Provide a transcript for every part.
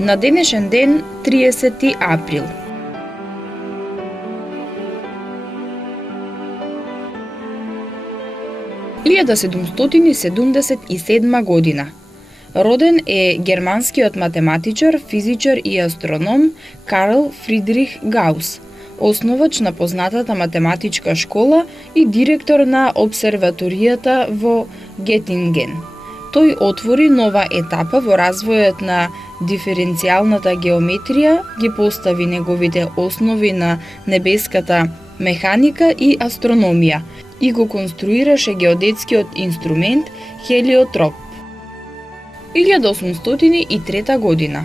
На денешен ден, 30 април. Илјада 777 година. Роден е германскиот математичар, физичар и астроном Карл Фридрих Гаус, основач на познатата математичка школа и директор на обсерваторијата во Гетинген. Тој отвори нова етапа во развојот на диференцијалната геометрија, ги постави неговите основи на небеската механика и астрономија и го конструираше геодетскиот инструмент хелиотроп. 1803 година.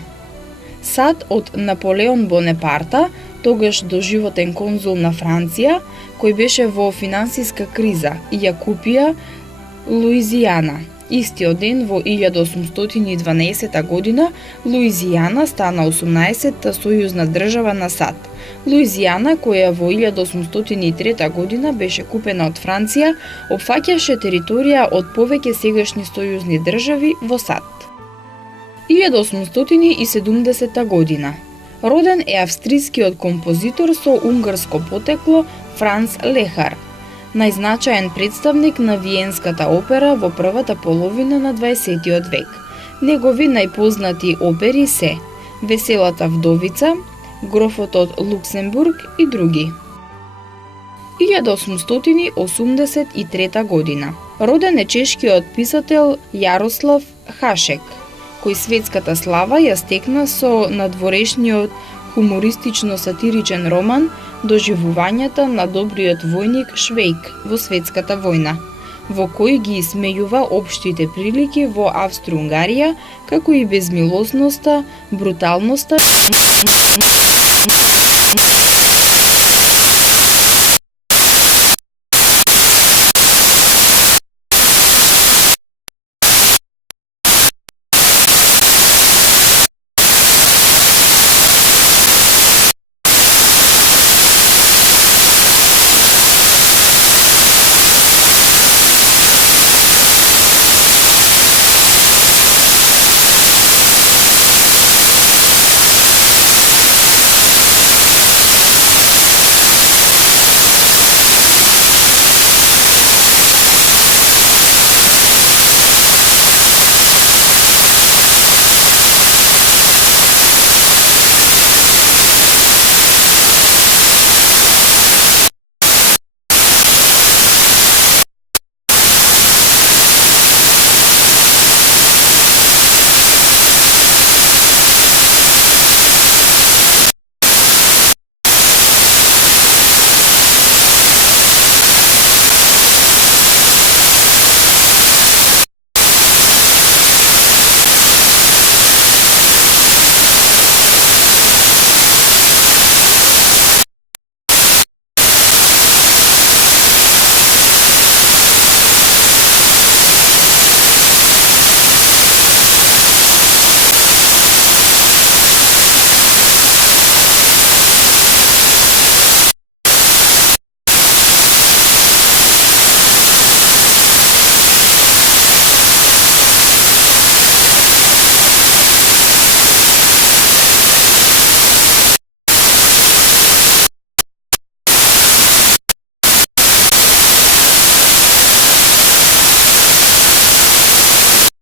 Сад од Наполеон Бонепарта, тогаш доживотен конзул на Франција, кој беше во финансиска криза и ја купија Луизијана. Истиот ден во 1812 година Луизијана стана 18-та сојузна држава на САД. Луизијана, која во 1803 година беше купена од Франција, опфаќаше територија од повеќе сегашни сојузни држави во САД. 1870 година. Роден е австрискиот композитор со унгарско потекло Франц Лехар, најзначаен представник на Виенската опера во првата половина на 20 век. Негови најпознати опери се Веселата вдовица, Грофот од Луксембург и други. 1883 година. Роден е чешкиот писател Јарослав Хашек, кој светската слава ја стекна со надворешниот хумористично-сатиричен роман Доживувањата на добриот војник Швејк во светската војна, во кој ги исмејува општите прилики во Австро-Унгарија, како и безмилосноста, бруталноста